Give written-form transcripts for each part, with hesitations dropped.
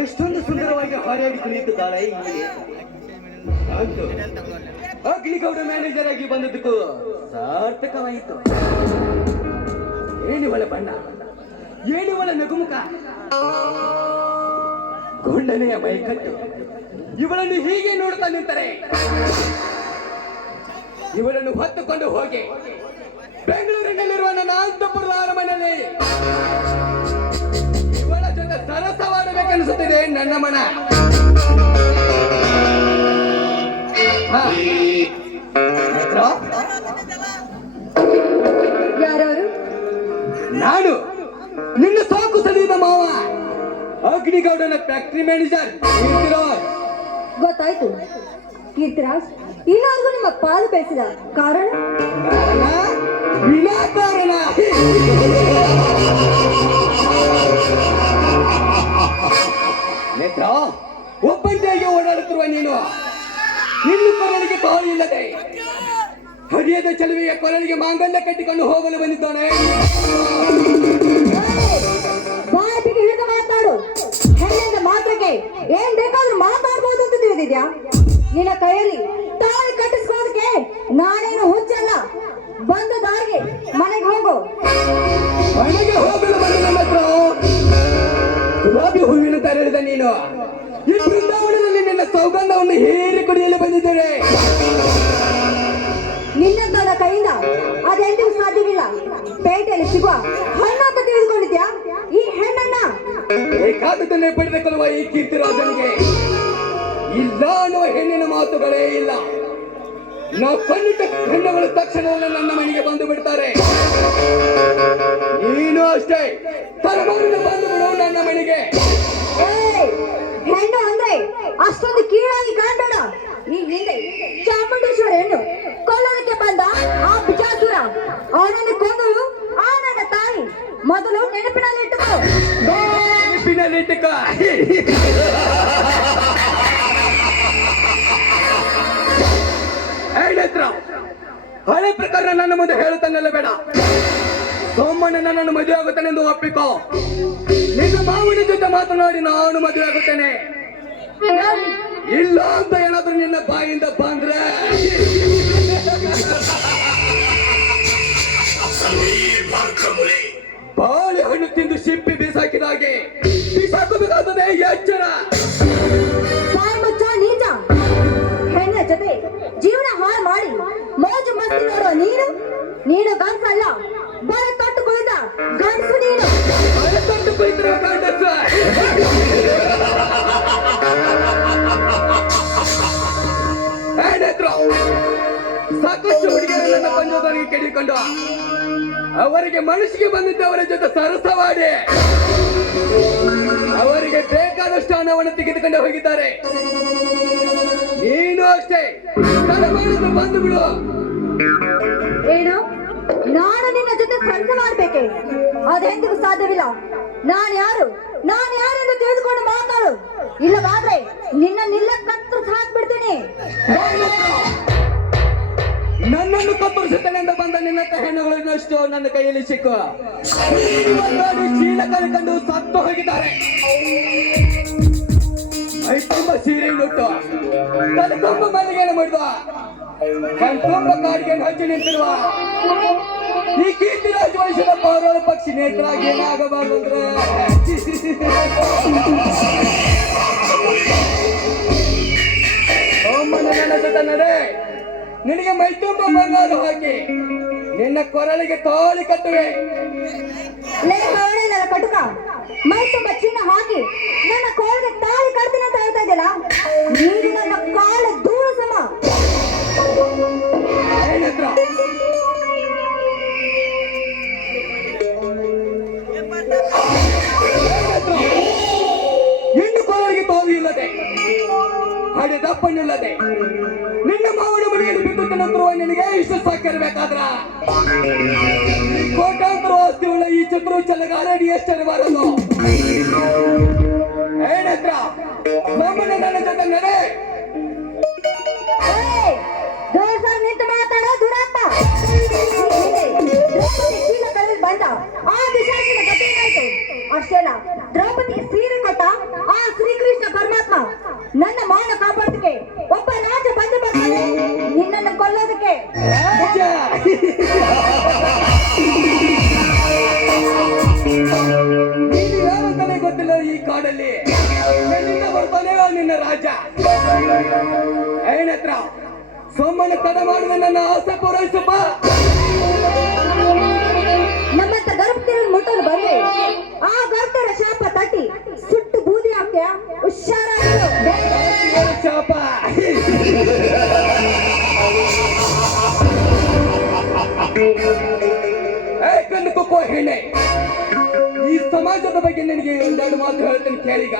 ಎಷ್ಟೊಂದು ಸುಂದರವಾಗಿ ಹಾರಾಡಿ ಕುಳಿತಿದ್ದಾಳೆ ಅಗ್ನಿಗೌಡ ಮ್ಯಾನೇಜರ್ ಆಗಿ ಬಂದದ್ದಕ್ಕೂ ಸಾರ್ಥಕವಾಯಿತು. ಏನಿವಳ ಬಣ್ಣ, ಏನಿವಳ ನಗುಮುಖ, ಗೊಂಡನೆಯ ಮೈಕಟ್ಟು, ಇವಳನ್ನು ಹೀಗೆ ನೋಡ್ತಾ ನಿಂತರೆ ಇವಳನ್ನು ಹೊತ್ತುಕೊಂಡು ಹೋಗಿ ಬೆಂಗಳೂರಿನಲ್ಲಿರುವ ನನ್ನ ಅಂತಪುರದ ಅರಮನೆಯಲ್ಲಿ ಇವಳ ಜೊತೆ ಸರಸವಾಡಬೇಕನ್ನಿಸುತ್ತಿದೆ ನನ್ನ ಮನ. ಯಾರವರು? ನಾನು ನಿನ್ನ ಸಾಕು ಸದಿದ ಮಾವ, ಅಗ್ನಿಗೌಡನ ಫ್ಯಾಕ್ಟರಿ ಮ್ಯಾನೇಜರ್ ಕೀರ್ತಿರಾಜ್. ಗೊತ್ತಾಯ್ತು ಕೀರ್ತಿರಾಜ್, ಇನ್ನಾದ್ರೂ ನಿಮ್ಮ ಪಾಲು ಬೇಯಿಸಿದ ಕಾರಣ ವಿನಾಕಾರಣ. ನೇತ್ರ, ಒಬ್ಬಂಟಿಯಾಗಿ ಓಡಾಡುತ್ತಿರುವ ನೀನು ಇನ್ನು ಕೊರಳಿಗೆ ಕಾಲು ಇಲ್ಲದೆ ಹರಿಯದ ಚಲುವೆಯ ಕೊರಳಿಗೆ ಮಾಂಗಲ್ಯ ಕಟ್ಟಿಕೊಂಡು ಹೋಗಲು ಬಂದಿದ್ದಾನೆ. ಬಾಯಿಗೆ ಹಿಡಿದು ಮಾತಾಡು. ಹೆಣ್ಣಿನ ಮಾತ್ರಕ್ಕೆ ಏನ್ ಬೇಕಾದ್ರೂ ಮಾತಾಡ್ಬೋದು ಅಂತ ತಿಳಿದಿದ್ಯಾ? ನಿನ್ನ ಕೈಯಲ್ಲಿ ತಾಳಿ ಕಟ್ಟಿಸ್ಕೋದಕ್ಕೆ ನಾನೇನು ಹುಚ್ಚಲ್ಲ. ಬಂದ ದಾರಿಗೆ ಮನೆಗೆ ಹೋಗು. ಮನೆಗೆ ಹೋಗಲು ಬಂದ ನಮ್ಮ ಹತ್ರ ಗುಲಾಬಿ ಹೂವಿನ ತರಳಿದ ನೀನು ಈ ಬೃಂದಾವನದಲ್ಲಿ ನಿನ್ನ ಸೌಗಂಧವನ್ನು ಹೇರಿ ಕುಡಿಯಲು ಬಂದಿದ್ದೇನೆ. ನಿನ್ನಂತವಳ ಕೈಯಿಂದ ಅದೆಂದಿಗೂ ಸಾಧ್ಯವಿಲ್ಲ. ಪೇಟೆಯಲ್ಲಿ ಸಿಗುವ ಹಣ್ಣು ಅಂತ ತಿಳಿದುಕೊಂಡಿದ್ಯಾ ಈ ಹೆಣ್ಣನ್ನ? ಬೇಕಾದದನ್ನೇ ಪಡೆದುಕೊಳ್ಳುವ ಈ ಕೀರ್ತಿರಾಜನಿಗೆ ಇಲ್ಲ ಅನ್ನುವ ಹೆಣ್ಣಿನ ಮಾತುಗಳೇ ಇಲ್ಲ. ನಾವು ಕಣ್ಣಿಟ್ಟ ಹೆಣ್ಣುಗಳು ತಕ್ಷಣವೇ ನನ್ನ ಮನೆಗೆ ಬಂದು ಬಿಡ್ತಾರೆ. ನೀನು ಅಷ್ಟೇ ತಲೆಮಾರಿನ ಬಂದು ಬಿಡು ನನ್ನ ಮನೆಗೆ. ಹೆಣ್ಣು ಅಂದ್ರೆ ಅಷ್ಟೊಂದು ಕೀಳಾಗಿ ಕಾಣಬೇಡ. ಈ ಹಿಂದೆ ಚಾಮುಂಡೇಶ್ವರ ಹೆಣ್ಣು ಕೊಲ್ಲೋದಕ್ಕೆ ಬಂದ ಆ ಬಿಜಾಸುರ, ಅವನನ್ನು ಕೊಂದು ಆ ನನ್ನ ತಾಯಿ ಮೊದಲು ನೆನಪಿನಲ್ಲಿಟ್ಟುಕೋ. ನೆನಪಿನಲ್ಲಿಟ್ಟುಕ. ಹಳೆ ಪ್ರಕಾರ ನನ್ನ ಮುಂದೆ ಹೇಳುತ್ತಾನೆಲ್ಲ ಬೇಡ. ಸೋಮಣ್ಣ ನನ್ನನ್ನು ಮದುವೆ ಆಗುತ್ತಾನೆಂದು ಒಪ್ಪಿಕೋ. ನಿನ್ನ ಮಾವನ ಜೊತೆ ಮಾತನಾಡಿ ನಾನು ಮದುವೆ ಆಗುತ್ತೇನೆ. ಇಲ್ಲ ಅಂತ ಏನಾದ್ರೂ ನಿನ್ನ ಬಾಯಿಂದ ಬಂದ್ರೆ ಬಾಳೆಹಣ್ಣು ತಿಂದು ಸಿಪ್ಪಿ ಬೀಸಾಕಿದ ಹಾಗೆ ಬೀಸಾಕಬೇಕಾಗುತ್ತದೆ. ಎಚ್ಚರ. ನೀಚ ಹೆಣ್ಣ ಜೊತೆ ಜೀವನ ಹಾಳು ಮಾಡಿ ಮೋಜು ಮಸ್ತಿ ನೋಡುವ ನೀನು ಗಂಡಸಲ್ಲ, ಬಳೆ ತೊಟ್ಟು ಕುಳಿತ ಗಂಡಸು ನೀನು. ಬಳೆ ತೊಟ್ಟು ಕುಳಿತಿರುವ ಗಂಡಸ. ಸಾಕಷ್ಟು ಹುಡುಗಿಯರನ್ನ ಪಂಚೋದರಿಗೆ ಕೆಡಿಕೊಂಡು ಅವರಿಗೆ ಮನಸ್ಸಿಗೆ ಬಂದಿದ್ದವರ ಜೊತೆ ಸರಸವಾಡಿ ಅವರಿಗೆ ಬೇಕಾದಷ್ಟು ಹಣವನ್ನು ತೆಗೆದುಕೊಂಡು ಹೋಗಿದ್ದಾರೆ. ನೀನು ಅಷ್ಟೇ ತಲೆಮಾರಿನ ಬಂದು ಬಿಡು. ಏನು? ನಾನು ನಿನ್ನ ಜೊತೆ ಸರಸ ಮಾಡ್ಬೇಕೆ? ಅದೆಂದಿಗೂ ಸಾಧ್ಯವಿಲ್ಲ. ನಾನು ಯಾರು ಎಂದು ತಿಳಿದುಕೊಂಡು ಮಾತಾಡು. ಇಲ್ಲವಾದ್ರೆ ನಿನ್ನ ಕತ್ತರಿಸಿ ಹಾಕ್ಬಿಡ್ತೀನಿ. ನನ್ನನ್ನು ಕತ್ತರಿಸುತ್ತೇನೆ ಎಂದು ಬಂದ ನಿನ್ನ ಹೆಣ್ಣುಗಳನ್ನಷ್ಟು ನನ್ನ ಕೈಯಲ್ಲಿ ಸಿಕ್ಕುವ ಚೀಲ ಕಲಿಕೊಂಡು ಸತ್ತು ಹೋಗಿದ್ದಾರೆ. ಮೈ ತುಂಬ ಸೀರೆ ಉಟ್ಟು ತಲೆ ತುಂಬ ಮಲ್ಲಿಗೆಯನ್ನು ಮಾಡಿದ ತುಂಬ ಕಾಡಿಗೆ ಹಚ್ಚಿ ನಿಂತಿರುವ ಈ ಕೀರ್ತಿರಾಜ್ ವಯಸ್ಸಿನ ಪೌರಾಳ ಪಕ್ಷಿ ನೇತ್ರಾಗಿ ಏನಾಗಬಾರ್ದು ಅಂದ್ರೆ ಸೋಮಣ್ಣ ನನ್ನ ಜೊತೆ ನಡೆ. ನಿನಗೆ ಮೈ ತುಂಬ ಬಂಗಾರ ಹಾಕಿ ನಿನ್ನ ಕೊರಳಿಗೆ ತಾಳಿ ಕಟ್ಟುವೆ. ಕಟುಕ ಮೈ ತುಂಬ ಚಿನ್ನ ಹಾಕಿ ನನ್ನ ಕೋಳಿಗೆ ತಾಳಿ ಕಟ್ತೀನಿ ಅಂತ ಹೇಳ್ತಾ ಇದ್ದಲ್ಲ. ನೀನು ನನ್ನ ಕಾಲ ದೂರ ಸಮ. ಹೆಣ್ಣು ಕೊರಳಿಗೆ ತಾವು ಇಲ್ಲದೆ ಹಡೆ ದಪ್ಪನಿಲ್ಲದೆ ನಿನ್ನ ಮಾವನ ಮನೆಯಲ್ಲಿ ಬಿದ್ದು ತಿನ್ನುತ್ತಿರುವ ನಿನಗೆ ಇಷ್ಟು ಸಾಕಿರಬೇಕಾದ್ರ ಕೋಟ್ಯಾಂತರ ಆಸ್ತಿ ಉಳ್ಳ ಈ ಚತುರು ಚಲಗಾರಡಿ ಎಷ್ಟರಬಾರದು. ಏನತ್ರ ನಮ್ಮನ್ನ ನನ್ನ ಜೊತೆ ನಡೆ. ನಿಂತು ಮಾತಾಡೋ ದುರಾಂತ. ಬಂದ ಆ ದಿವಸ ಅಷ್ಟೇ ಅಲ್ಲ, ದ್ರೌಪದಿಗೆ ಸೀರೆ ಕೊಟ್ಟ ಆ ಶ್ರೀಕೃಷ್ಣ ಪರಮಾತ್ಮ ನನ್ನ ಮಾನ ಕಾಪಾಡೋದಕ್ಕೆ ಒಬ್ಬ ರಾಜ ಬಂದು ಬರ್ತಾನೆ ನಿನ್ನನ್ನು ಕೊಲ್ಲೋದಕ್ಕೆ. ನೀನು ಯಾರಂತಾನೆ ಗೊತ್ತಿಲ್ಲ ಈ ಕಾಡಲ್ಲಿ ಎಲ್ಲಿಂದ ಬರ್ತಾನೆ ನಿನ್ನ ರಾಜ. ಏನತ್ರ ಸೋಮನ ತಡ ಮಾಡುವ ನನ್ನ ಆಸೆ ಪೂರೈಸಪ್ಪ. ನಮ್ಮಂತ ಗರ್ಭತಿರ ಮುಟ್ಟಲು ಬಂದ್ರೆ ಆ ಗರ್ಭರ ಶಾಪ ತಟ್ಟಿ ಸುಟ್ಟು ಬೂದಿ ಆಗ್ತೀಯ. ಹುಷಾರಾಗಿರು. ಶಾಪ ಕಣ್ಣು ಕುಕ್ಕೋ ಹೆಣ್ಣೆ, ಈ ಸಮಾಜದ ಬಗ್ಗೆ ನನಗೆ ಒಂದೆರಡು ಮಾತು ಹೇಳ್ತೇನೆ ಕೇಳಿಗ.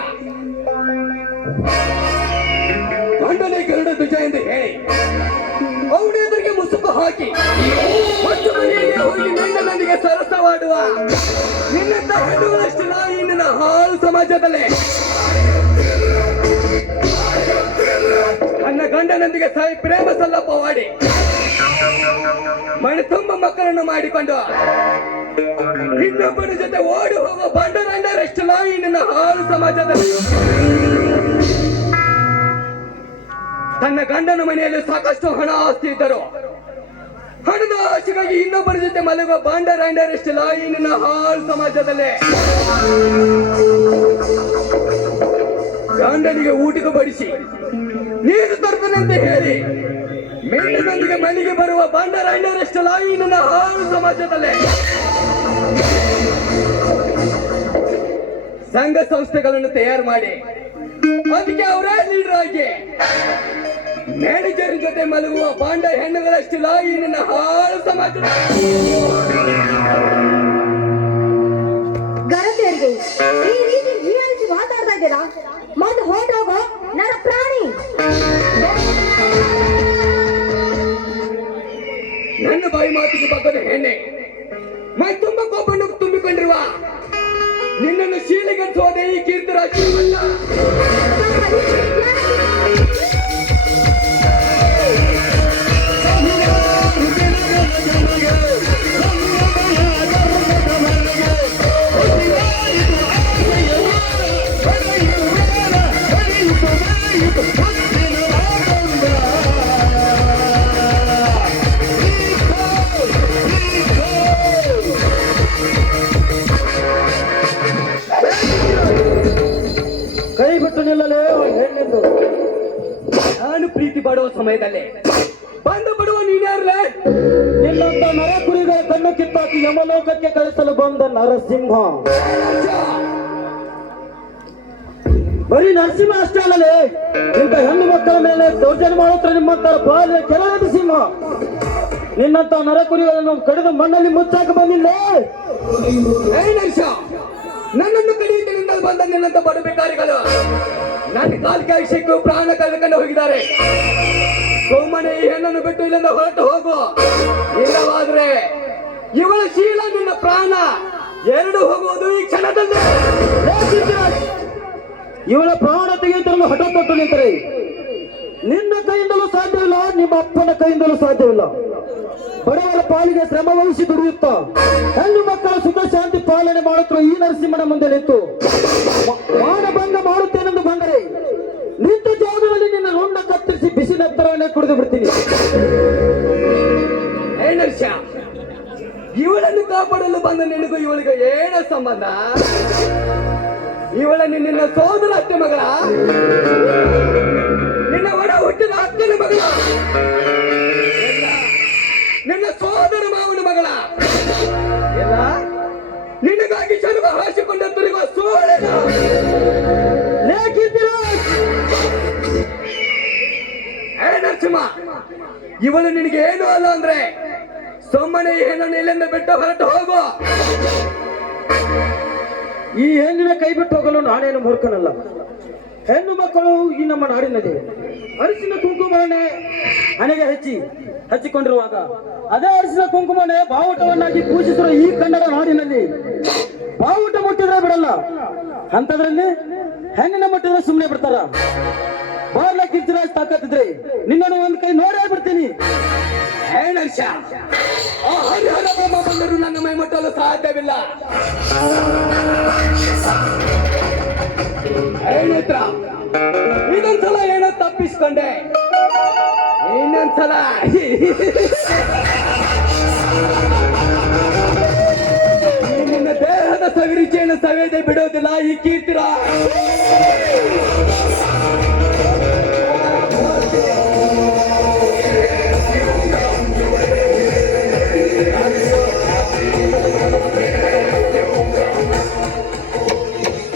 ಗಂಡನೇ ಗರುಡ ಧ್ವಜ ಎಂದು ಹೇಳಿ ಅವನ ಎದುರಿಗೆ ಮುಸುಕು ಹಾಕಿ ಹೊತ್ತು ಮನೆಯಲ್ಲಿ ಹೋಗಿ ನನಗೆ ಸರಸವಾಡುವ ನಿನ್ನಂತ ಹೆಣ್ಣುಗಳಷ್ಟು ನಾಯಿ ನಿನ್ನ ಹಾಳು ಸಮಾಜದಲ್ಲೇ ನನ್ನ ಗಂಡನೊಂದಿಗೆ ಸಾಯಿ ಪ್ರೇಮ ಸಲ್ಲಪ್ಪವಾಡಿ ಮನೆ ತುಂಬ ಮಕ್ಕಳನ್ನು ಮಾಡಿಕೊಂಡು ಇನ್ನೊಬ್ಬನ ಜೊತೆ ಓಡಿ ಹೋಗುವ ಬಂಡರಂಡರಷ್ಟು ನಾಯಿ ನಿನ್ನ ಹಾಳು ಸಮಾಜದಲ್ಲಿ. ತನ್ನ ಗಂಡನ ಮನೆಯಲ್ಲಿ ಸಾಕಷ್ಟು ಹಣ ಆಸ್ತಿ ಇದ್ದರು, ಹಣದ ಆಸೆಗಾಗಿ ಇನ್ನೊಬ್ಬರ ಜೊತೆ ಮಲಗುವ ಬಾಂಡರಾಂಡರಷ್ಟು ನಾಯಿ ನಿನ್ನ ಹಾಳು ಸಮಾಜದಲ್ಲೇ. ಗಂಡನಿಗೆ ಊಟಕ್ಕೆ ಬಡಿಸಿ ನೀರು ತರ್ತನಂತೆ ಹೇಳಿ ಮೆಂಡಿನೊಂದಿಗೆ ಮನೆಗೆ ಬರುವ ಬಾಂಡರಾಂಡರಷ್ಟು ನಾಯಿ ನಿನ್ನ ಹಾಳು ಸಮಾಜದಲ್ಲೇ. ಸಂಘ ಸಂಸ್ಥೆಗಳನ್ನು ತಯಾರು ಮಾಡಿ ಅದಕ್ಕೆ ಅವರೇ ಲೀಡರ್ ಆಗಿ ಮ್ಯಾನೇಜರ್ ಜೊತೆ ಮಲಗುವ ಬಾಂಡ ಹೆಣ್ಣುಗಳಷ್ಟು ಲಾಯಿ ನಿನ್ನ ಹಾಳು ಸಮಾಜ. ಗರತಿಯರಿಗೆ ಈ ರೀತಿ ಹೀಯಾಳಿಸಿ ಮಾತಾಡ್ತಾ ಇದ್ದೀರಾ? ಮೊದಲು ಹೊರಟೋಗೋ ನನ್ನ ಪ್ರಾಣಿ. ನನ್ನ ಬಾಯಿ ಮಾತಿಗೆ ಬಗ್ಗದ ಹೆಣ್ಣೆ, ಮೈ ತುಂಬ ಕೋಪವನ್ನು ತುಂಬಿಕೊಂಡಿರುವ ನಿನ್ನನ್ನು ಶೀಲಿಗರಿಸುವುದೇ ಈ ಕೀರ್ತಿರಾಜ. ಕೈ ಬಿಟ್ಟು ನಿಲ್ಲಲೇ ಹೆಣ್ಣೆಂದು ನಾನು ಪ್ರೀತಿ ಪಡುವ ಸಮಯದಲ್ಲಿ ಬಂದು ಬಿಡುವ ನೀನ್ಯಾರಲೇ? ನಿನ್ನಂತ ನರ ಕುರಿಗಳ ಕಣ್ಣು ಕಿತ್ತಾಕಿ ಯಮಲೋಕಕ್ಕೆ ಕಳಿಸಲು ಬಂದ ನರಸಿಂಹ. ಬರೀ ನರಸಿಂಹ ಅಷ್ಟೇ ಅಲ್ಲಲೇ, ಇಂಥ ಹೆಣ್ಣು ಮಕ್ಕಳ ಮೇಲೆ ದೌರ್ಜನ್ಯ ಮಾಡುತ್ತಾರೆ ನಿಮ್ಮಂತರ ಬಾಲ್ಯ ಕೆಲವೊಂದು ಸಿಂಹ. ನಿನ್ನಂತ ನರ ಕುರಿಗಳನ್ನು ಕಡಿದು ಮಣ್ಣಲ್ಲಿ ಮುಚ್ಚಾಕ ಬಂದಿಲ್ಲೇ. ನನ್ನನ್ನು ಕಡಿಯುತ್ತಿನಿಂದ ಬಂದ ನಿನ್ನಂತ ಬಡಬೇಕಾರಿಗಳು ನನ್ನ ಕಾಲಿಗೆ ಸಿಕ್ಕು ಪ್ರಾಣ ಕಳೆದುಕೊಂಡು ಹೋಗಿದ್ದಾರೆ. ಸೋಮನೆ ಈ ಹೆಣ್ಣನ್ನು ಬಿಟ್ಟು ಇಲ್ಲಿಂದ ಹೊರಟು ಹೋಗು, ಇಲ್ಲವಾದ್ರೆ ಇವಳ ಶೀಲ ನಿನ್ನ ಪ್ರಾಣ ಎರಡು ಹೋಗುವುದು ಈ ಕ್ಷಣದಲ್ಲಿ. ಇವಳ ಪ್ರಾಣ ತೆಗೆಯುತ್ತಲು ಹಠ ತೊಟ್ಟು ನಿಂತರೆ ನಿನ್ನ ಕೈಯಿಂದಲೂ ಸಾಧ್ಯವಿಲ್ಲ, ನಿಮ್ಮ ಅಪ್ಪನ ಕೈಯಿಂದಲೂ ಸಾಧ್ಯವಿಲ್ಲ. ಬಡವರ ಪಾಲಿಗೆ ಶ್ರಮ ವಹಿಸಿ ದುಡಿಯುತ್ತಾ ಹೆಣ್ಣು ಮಕ್ಕಳ ಸುಖ ಶಾಂತಿ ಪಾಲನೆ ಮಾಡುತ್ತಿರುವ ಈ ನರಸಿಂಹನ ಮುಂದೆ ನಿಂತು ಮಾನಭಂಗ ಮಾಡುತ್ತೇನೆಂದು ಬಂದರೆ ನಿಂತ ಜಾಗದಲ್ಲಿ ನಿನ್ನ ರುಂಡ ಕತ್ತರಿಸಿ ಬಿಸಿ ನೆತ್ತರವನ್ನೇ ಕುಡಿದು ಬಿಡ್ತೀನಿ. ಇವಳನ್ನು ಕಾಪಾಡಲು ಬಂದ ನಿನಗೂ ಇವಳಿಗೆ ಏನ ಸಂಬಂಧ? ಇವಳ ನಿನ್ನ ಸೋದರ ಅತ್ತೆ ಮಗಳ, ನಿನ್ನ ಒಡ ಹುಟ್ಟಿದ ಅಕ್ಕನ ಮಗಳ, ನಿನ್ನ ಸೋದರ ಮಾವನ ಮಗಳ, ಎಲ್ಲ ನಿನಗಾಗಿ ಚರ್ಮ ಹಾಸಿಕೊಂಡು ತಿರುಗುವ ಸೋಳೆನ ನರಸಿಂಹ. ಇವಳು ನಿನಗೆ ಏನು ಅಲ್ಲ ಅಂದ್ರೆ ಸೊಮ್ಮನೆ ಈ ಹೆಣ್ಣನ್ನು ಇಲ್ಲಿಂದ ಬಿಟ್ಟು ಹೊರಟು ಹೋಗು. ಈ ಹೆಣ್ಣಿನ ಕೈ ಬಿಟ್ಟು ಹೋಗಲು ನಾನೇನು ಮೂರ್ಖನಲ್ಲ. ಹೆಣ್ಣು ಮಕ್ಕಳು ಈ ನಮ್ಮ ನಾಡಿನಲ್ಲಿ ಅರಿಶಿನ ಕುಂಕುಮನೆ ಹಣೆಗೆ ಹಚ್ಚಿಕೊಂಡಿರುವಾಗ ಅದೇ ಅರಿಶಿನ ಕುಂಕುಮನೆ ಬಾವುಟವನ್ನಾಗಿ ಪೂಜಿಸಿರುವ ಈ ಕನ್ನಡ ನಾಡಿನಲ್ಲಿ ಬಾವುಟ ಮುಟ್ಟಿದ್ರೆ ಬಿಡಲ್ಲ, ಅಂತದ್ರಲ್ಲಿ ಹೆಣ್ಣಿನ ಮುಟ್ಟಿದ್ರೆ ಸುಮ್ಮನೆ ಬಿಡ್ತಾರ? ಬಾರ್ಲ ಕಿರ್ಚಿರಾಜ್ ತಾಕತ್ತಿದ್ರೆ ನಿನ್ನನ್ನು ಒಂದ್ ಕೈ ನೋಡೇ ಬಿಡ್ತೀನಿ. ಏನರ್ಷ ಆ ಹರಿಹರ ಬ್ರಹ್ಮ ಬಂದರು ನನ್ನ ಮೈ ಮುಟ್ಟಲು ಸಾಧ್ಯವಿಲ್ಲ. ನೇತ್ರ, ಇದೊಂದ್ಸಲ ಏನೋ ತಪ್ಪಿಸ್ಕೊಂಡೆ, ಇನ್ನೊಂದ್ಸಲ ನಿನ್ನ ದೇಹದ ಸವಿರುಚಿಯನ್ನು ಸವೇದೆ ಬಿಡೋದಿಲ್ಲ ಈ ಕೀರ್ತಿರ.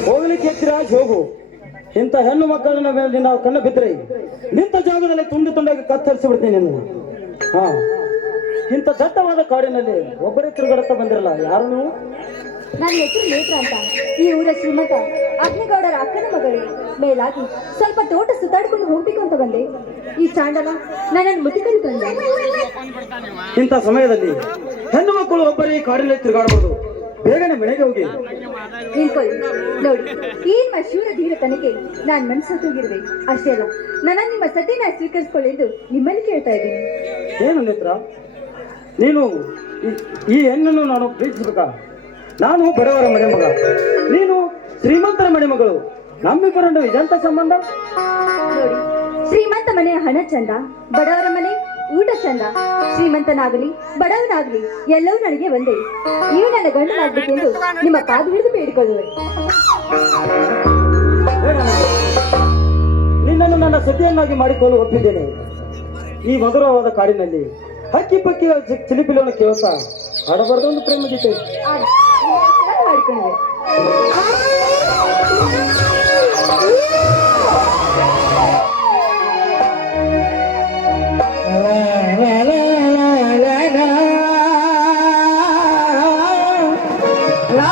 ಹೋಗ್ಲಿಕ್ಕೆ ಎತ್ತಿರಾಜ್ ಹೋಗು. ಇಂಥ ಹೆಣ್ಣು ಮಕ್ಕಳನ್ನ ಮೇಲೆ ನಾವು ಕಣ್ಣು ಬಿದ್ದರೆ ನಿಂತ ಜಾಗದಲ್ಲಿ ತುಂಡು ತುಂಡಾಗಿ ಕತ್ತರಿಸಿ ಬಿಡ್ತೀನಿ ನಿನ್ನ. ಹಾ, ಇಂಥ ದಟ್ಟವಾದ ಕಾಡಿನಲ್ಲಿ ಒಬ್ಬರೇ ತಿರುಗಾಡುತ್ತಾ ಬಂದಿರಲ್ಲ. ಯಾರು ನೀವು? ನನ್ನ ಹೆಸರು ನೇತ್ರ ಅಂತ. ಈ ಊರ ಶ್ರೀಮಂತ ಅಗ್ನಿಗೌಡರ ಅಕ್ಕನ ಮಗಳು. ಮೇಲಾಗಿ ಸ್ವಲ್ಪ ತೋಟ ಸುತ್ತಾಡ್ಕೊಂಡು ಹೋಗ್ಬೇಕು ಅಂತ ಬಂದೆ. ಈ ಚಾಂಡಲ ನನ್ನನ್ನು ಮುಟ್ಟಿಕೊಂಡು ಬಂದೆ. ಇಂಥ ಸಮಯದಲ್ಲಿ ಹೆಣ್ಣು ಮಕ್ಕಳು ಒಬ್ಬರೇ ಕಾಡಿನಲ್ಲಿ ತಿರುಗಾಡಬಹುದು. ಬೇಗನೆ ಮನೆಗೆ ಹೋಗಿ ನಿಂತ್ಕೊಳ್ಳಿ. ನೋಡಿ, ಈ ನಿಮ್ಮ ಶೂರ ಧೀರತನಕ್ಕೆ ನಾನು ಮನಸ್ಸೋಗಿರುವೆ. ಅಷ್ಟೇ ಅಲ್ಲ, ನನ್ನ ನಿಮ್ಮ ಸತಿನ ಸ್ವೀಕರಿಸಿಕೊಳ್ಳಿ ಎಂದು ನಿಮ್ಮಲ್ಲಿ ಕೇಳ್ತಾ ಇದ್ದೀನಿ. ಏನು ನೇತ್ರ, ನೀನು ಈ ಹೆಣ್ಣನ್ನು ನಾನು ಪ್ರೀತಿಸಬೇಕಾ? ನಾನು ಬಡವರ ಮನೆ ಮಗ, ನೀನು ಶ್ರೀಮಂತರ ಮನೆ ಮಗಳು. ನಮ್ಮಿಬ್ಬರನ್ನು ಇದೆಂತ ಸಂಬಂಧ? ನೋಡಿ, ಶ್ರೀಮಂತ ಮನೆಯ ಹಣ ಚಂದ, ಬಡವರ ಮನೆ ಊಟ ಚಂದ. ಶ್ರೀಮಂತನಾಗಲಿ ಬಡವನಾಗಲಿ ಎಲ್ಲವೂ ನನಗೆ ಒಂದೇ. ನೀವು ನನ್ನ ಗಂಡನಾಗಬೇಕೆಂದು ನಿಮ್ಮ ಪಾದ ಹಿಡಿದು ಬೇಡಿಕೊಳ್ಳುವೆ. ಬೇಡ ನೇತ್ರ, ನಿನ್ನನ್ನು ನನ್ನ ಸತಿಯನ್ನಾಗಿ ಮಾಡಿಕೊಳ್ಳಲು ಒಪ್ಪಿದ್ದೇನೆ. ಈ ಮಧುರವಾದ ಕಾಡಿನಲ್ಲಿ ಹಕ್ಕಿ ಪಕ್ಕಿಗಳ ಚಿಲಿಪಿಲನ್ನು ಕೇಳ್ತಾ ಹಾಡಬಾರ್ದು ಒಂದು ಪ್ರೇಮ ಗೀತೆ. ಹಾಡಿಕೊಳ್ಳುವೆ. la